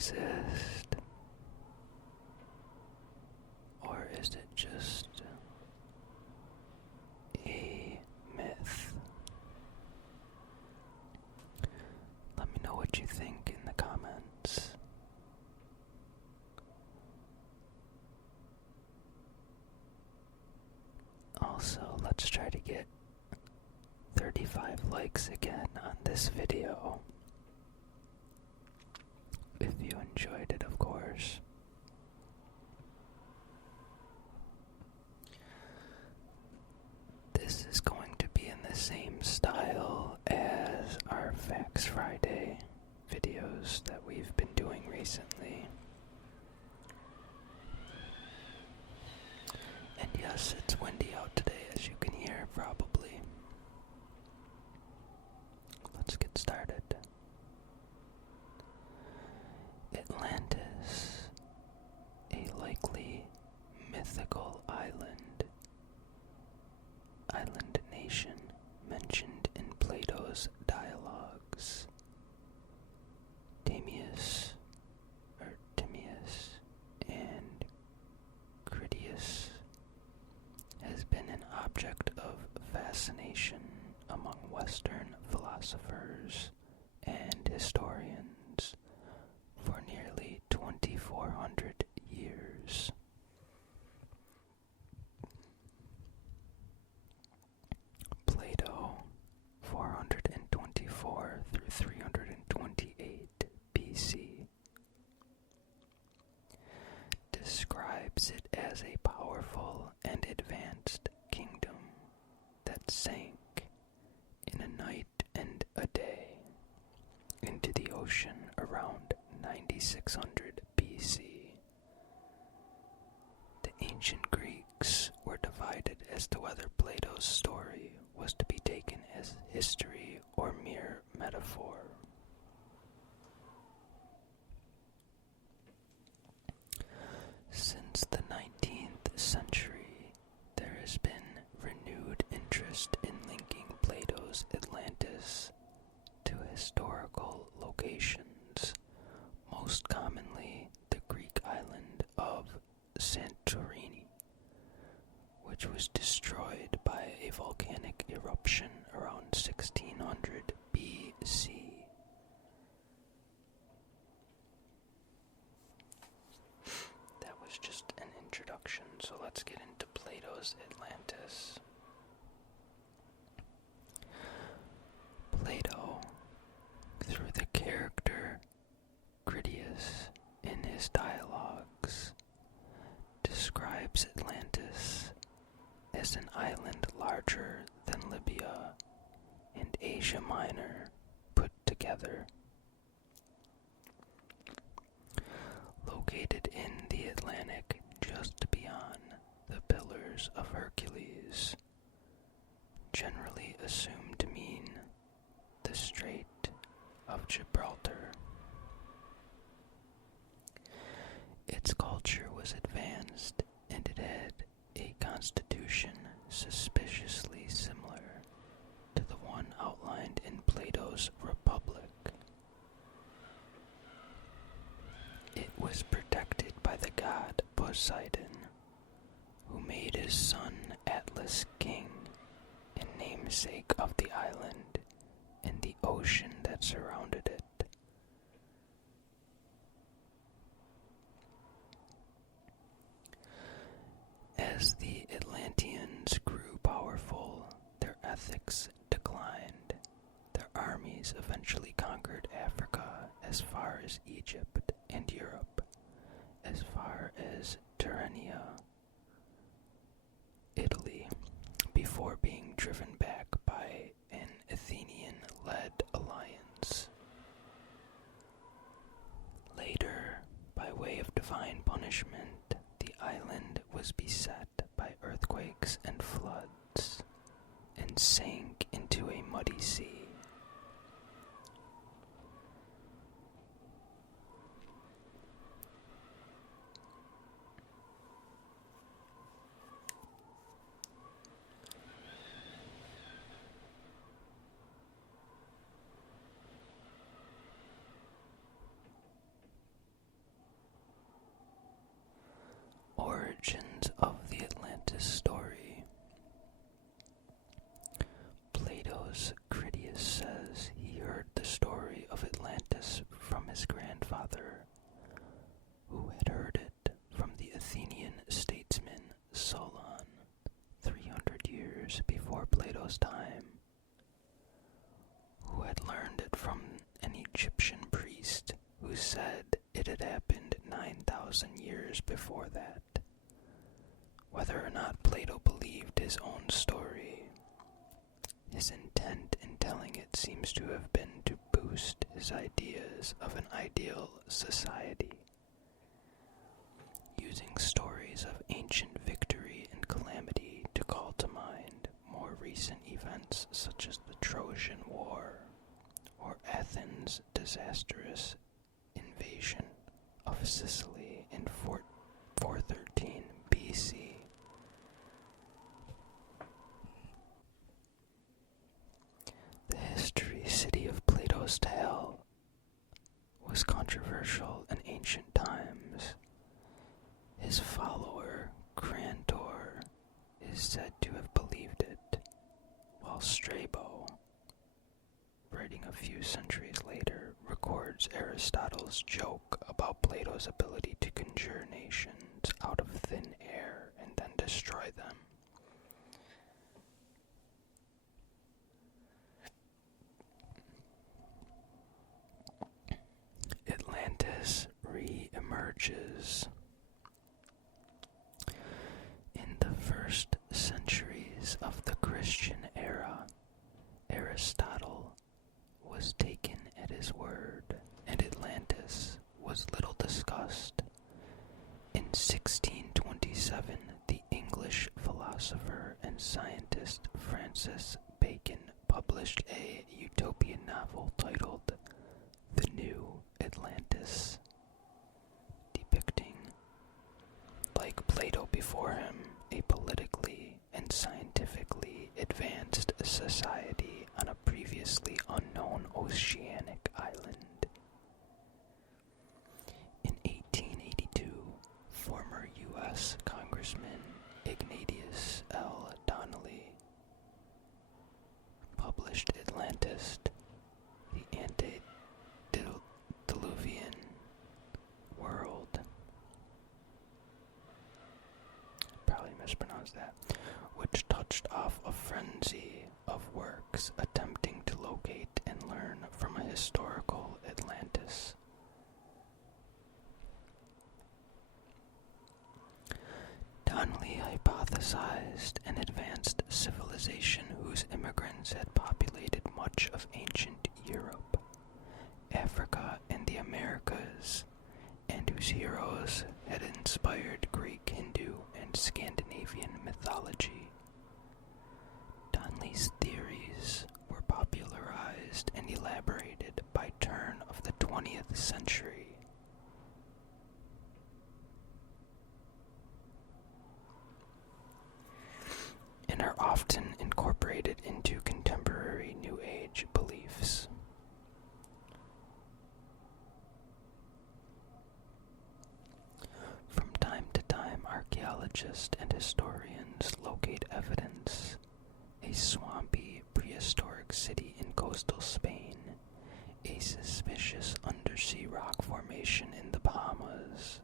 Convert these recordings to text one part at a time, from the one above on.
exist? Or is it just a myth? Let me know what you think in the comments. Also, let's try to get 35 likes again on this video. If you enjoyed it, of course. This is going to be in the same style as our Facts Friday videos that we've been doing recently. And yes, it's windy out today, as you can hear, probably. Let's get started. Atlantis, a likely mythical island nation mentioned in Plato's dialogues. Timaeus, and Critias has been an object of fascination among Western philosophers and historians for nearly 2,400 years. Plato, 424 through 328 BC, describes it as a powerful and advanced kingdom that sank in a night and a day into the ocean around 9600 BC. The ancient Greeks were divided as to whether Plato's story was to be taken as history or mere metaphor. Since the 19th century, there has been renewed interest in linking Plato's Atlantis to historical locations, most commonly the Greek island of Santorini, which was destroyed by a volcanic eruption around 1600 BC. That was just an introduction, so let's get into Plato's Atlantis. Plato, through the character Critias in his dialogues, describes Atlantis as an island larger than Libya and Asia Minor put together. Located in the Atlantic just beyond the Pillars of Hercules, generally assumed to mean the Strait of Gibraltar. Its culture was advanced, and it had a constitution suspiciously similar to the one outlined in Plato's Republic. It was protected by the god Poseidon, who made his son Atlas king and namesake of the island and the ocean that surrounded it. As the Atlanteans grew powerful, their ethics declined. Their armies eventually conquered Africa as far as Egypt and Europe, as far as Tyrrhenia, Italy, before being driven back by an Athenian-led alliance. Later, by way of divine punishment, the island was beset by earthquakes and floods, and sank into a muddy sea. origins of the Atlantis story. Plato's Critias says he heard the story of Atlantis from his grandfather, who had heard it from the Athenian statesman Solon 300 years before Plato's time, who had learned it from an Egyptian priest who said it had happened 9,000 years before that. Whether or not Plato believed his own story, his intent in telling it seems to have been to boost his ideas of an ideal society, using stories of ancient victory and calamity to call to mind more recent events such as the Trojan War or Athens' disastrous invasion of Sicily in 413 BC. The history city of Plato's tale was controversial in ancient times. His follower, Grantor, is said to have believed it, while Strabo, writing a few centuries later, records Aristotle's joke about Plato's ability to conjure nations out of thin air and then destroy them. Atlantis re-emerges. In the first centuries of the Christian era, Aristotle was taken at his word, and Atlantis was little discussed. In 1627, the English philosopher and scientist Francis Bacon published a utopian novel titled The New Atlantis, depicting, like Plato before him, a politically and scientifically advanced society on a previously unknown oceanic island. In 1882, former U.S. Congressman Ignatius L. Donnelly published Atlantis, the Antediluvian World. Probably mispronounced that. Which touched off a frenzy of works attempting to locate and learn from a historical Atlantis. Donnelly hypothesized an advanced civilization whose immigrants had populated much of ancient Europe, Africa, and the Americas, and whose heroes had inspired Greek, Hindu, and Scandinavian mythology. Donnelly's theories were popularized and elaborated by turn of the 20th century. And are often incorporated into contemporary New Age beliefs. From time to time, archaeologists and historians locate evidence. A swampy, prehistoric city in coastal Spain, a suspicious undersea rock formation in the Bahamas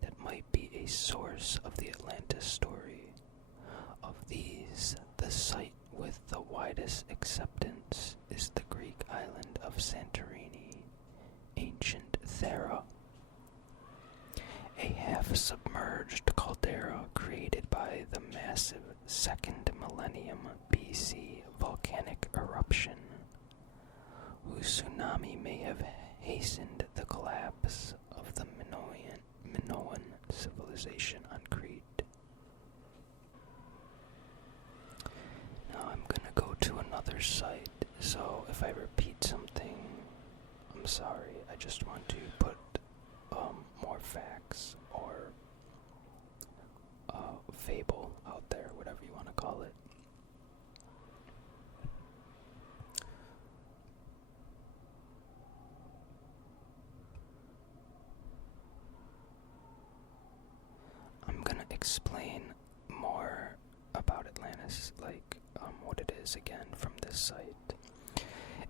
that might be a source of the Atlantis story. Of these, the site with the widest acceptance is the Greek island of Santorini, ancient Thera, a half-submerged caldera created by the massive 2nd millennium BC volcanic eruption, whose tsunami may have hastened the collapse of the Minoan civilization on Crete. Now I'm gonna go to another site, so if I repeat something, I'm sorry. I just want to put more facts or fable out there, whatever you want to call it. I'm gonna explain more about Atlantis, what it is again from this site.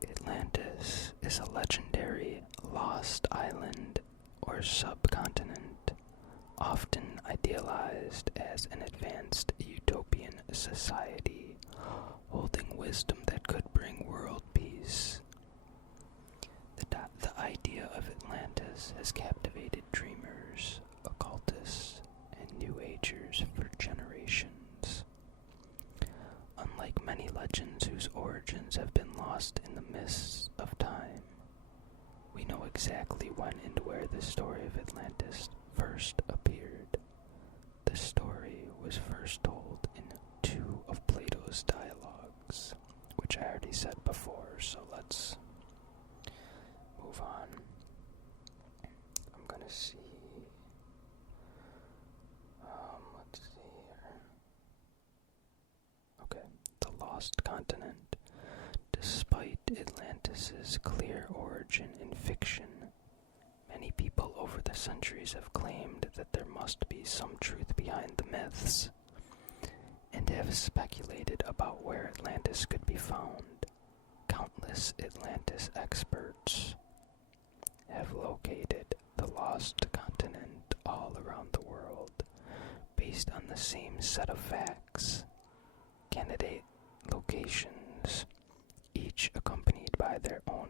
Atlantis is a legendary lost island or subcontinent, often idealized as an advanced utopian society holding wisdom that could bring world peace. The idea of Atlantis has captivated dreamers, occultists, and New Agers for generations. Unlike many legends whose origins have been lost in the mists of time, we know exactly when and where the story of Atlantis first appeared. The story was first told in 2 of Plato's dialogues, which I already said before, so let's move on. I'm gonna see. Let's see here. Okay, the lost continent. Despite Atlantis's clear origin in fiction, many people over the centuries have claimed that there must be some truth behind the myths, and have speculated about where Atlantis could be found. Countless Atlantis experts have located the lost continent all around the world, based on the same set of facts. Candidate locations, each accompanied by their own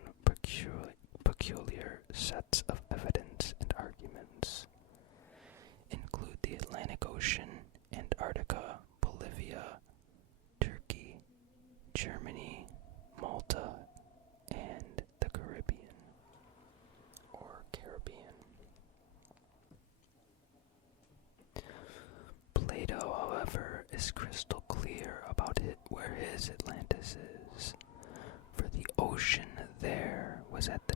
peculiar sets of evidence and arguments, include the Atlantic Ocean, Antarctica, Bolivia, Turkey, Germany, Malta, and the Caribbean. Plato, however, is crystal clear about where his Atlantis is, for the ocean there was at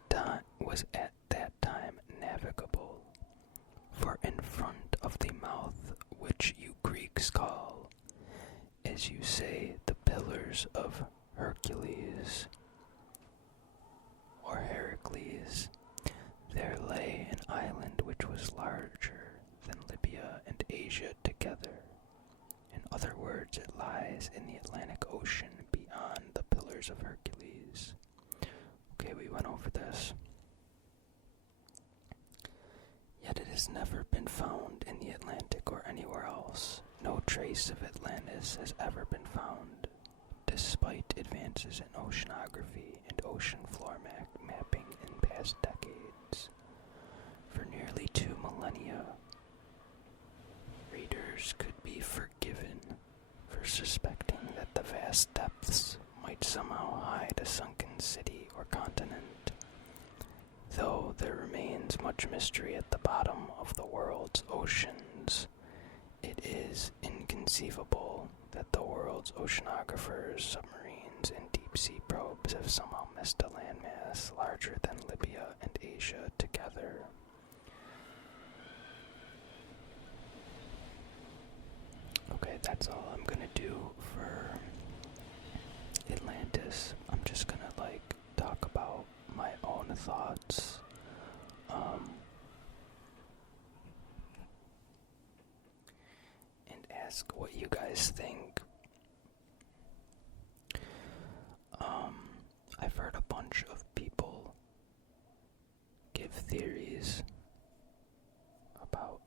that time navigable. For in front of the mouth, which you Greeks call, as you say, the pillars of Hercules or Heracles, there lay an island which was larger than Libya and Asia together. In other words, it lies in the Atlantic Ocean beyond the Pillars of Hercules. Okay, we went over this. Yet it has never been found in the Atlantic or anywhere else. No trace of Atlantis has ever been found, despite advances in oceanography and ocean floor mapping in past decades. For nearly 2 millennia, readers could be forgiven for suspecting that the vast depths might somehow hide a sunken city or continent. Though there remains much mystery at the bottom of the world's oceans, it is inconceivable that the world's oceanographers, submarines, and deep-sea probes have somehow missed a landmass larger than Libya and Asia together. Okay, that's all I'm gonna do for Atlantis. I'm just gonna talk about my own thoughts. And ask what you guys think. I've heard a bunch of people give theories about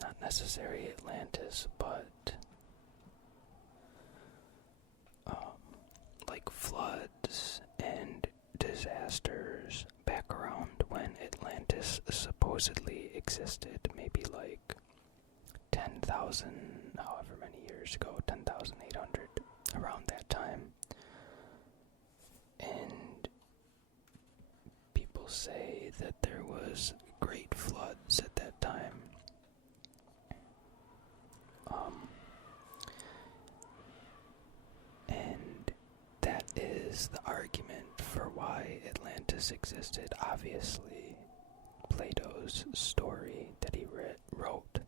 not necessarily Atlantis, but floods and disasters back around when Atlantis supposedly existed, maybe 10,000, however many years ago, 10,800, around that time. And people say that there was great floods at that time. And that is the argument for why Atlantis existed. Obviously, Plato's story that he wrote,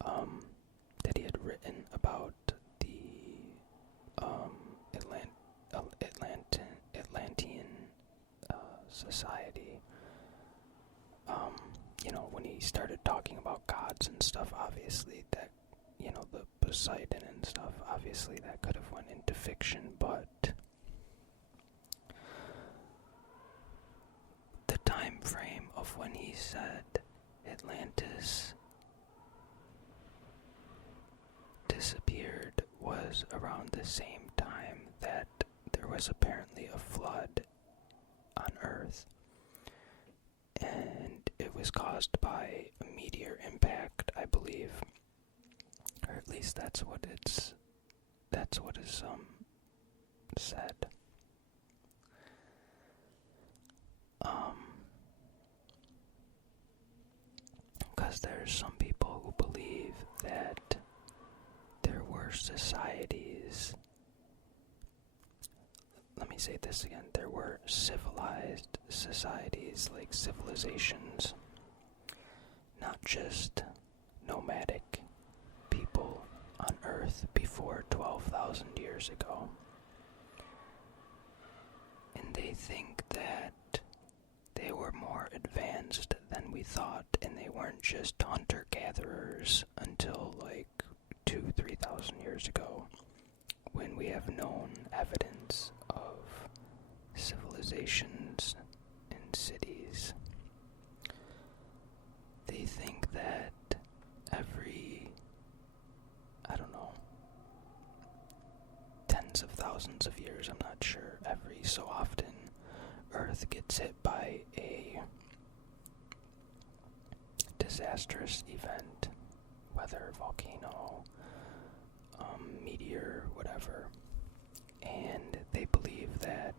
that he had written about the Atlantean society. When he he started talking about gods and stuff, obviously that, the Poseidon and stuff, obviously that could have went into fiction, but the time frame of when he said Atlantis disappeared was around the same time that there was apparently a flood on Earth, and it was caused by a meteor impact, I believe, or at least that's what is said. Because there's some people who believe that there were societies, let me say this again, there were civilized societies, like civilizations, not just nomadic people on Earth before 12,000 years ago. And they think that they were more advanced than we thought, and they weren't just hunter-gatherers until like 2,000-3,000 years ago, when we have known evidence of civilizations and cities. They think that every, tens of thousands of years, I'm not sure, every so often, Earth gets hit by a disastrous event, whether volcano, meteor, whatever, and they believe that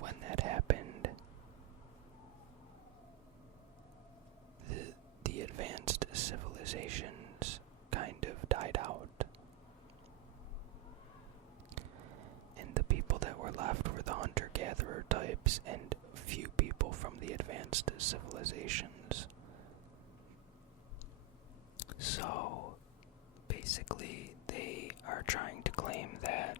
when that happened, the advanced civilizations kind of died out, and the people that were left were the hunter-gatherer types and few people from the advanced civilizations. So basically they are trying to claim that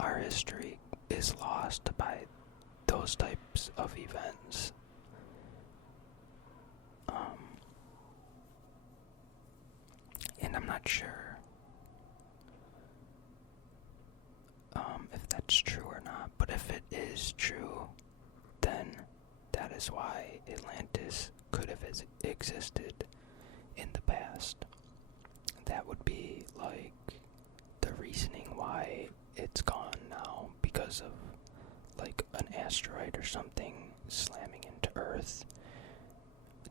our history is lost by those types of events. And I'm not sure if that's true or not, but if it is true, then that is why Atlantis could have existed in the past. That would be like the reasoning why it's gone now, because of like an asteroid or something slamming into Earth,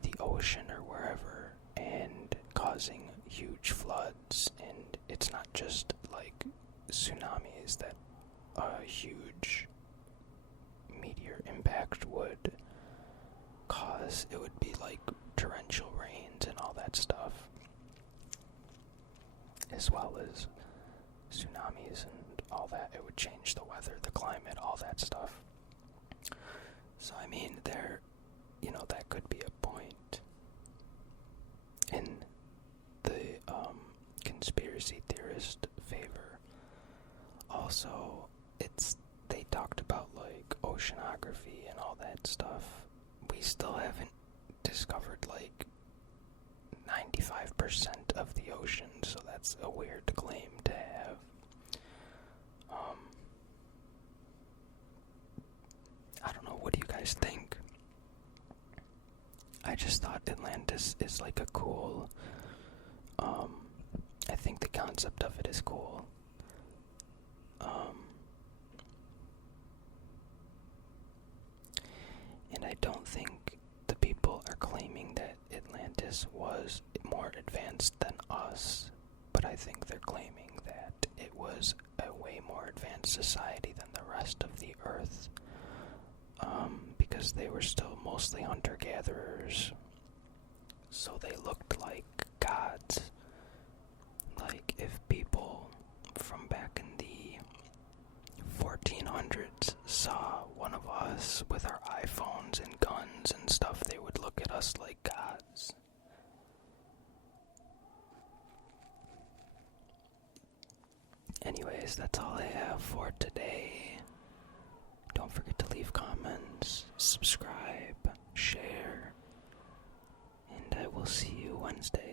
the ocean or wherever, and causing huge floods. And it's not just like tsunamis that a huge meteor impact would cause. It would be like torrential rains and all that stuff, as well as tsunamis and all that. It would change the weather, the climate, all that stuff. So I mean, that could be a point in the conspiracy theorist favor. Also, they talked about like oceanography and all that stuff. We still haven't discovered like 95% of the ocean, so that's a weird claim to have. I don't know, what do you guys think? I just thought Atlantis is like a cool, I think the concept of it is cool. And I don't think the people are claiming that Atlantis was more advanced than us, but I think they're claiming that it was a way more advanced society than the rest of the Earth, because they were still mostly hunter-gatherers, so they looked like gods. Like if people from back in the 1400s saw one of us with our iPhones and guns and stuff, they would look at us like gods. Anyways, that's all I have for today. Don't forget to leave comments. subscribe, share, and I will see you Wednesday.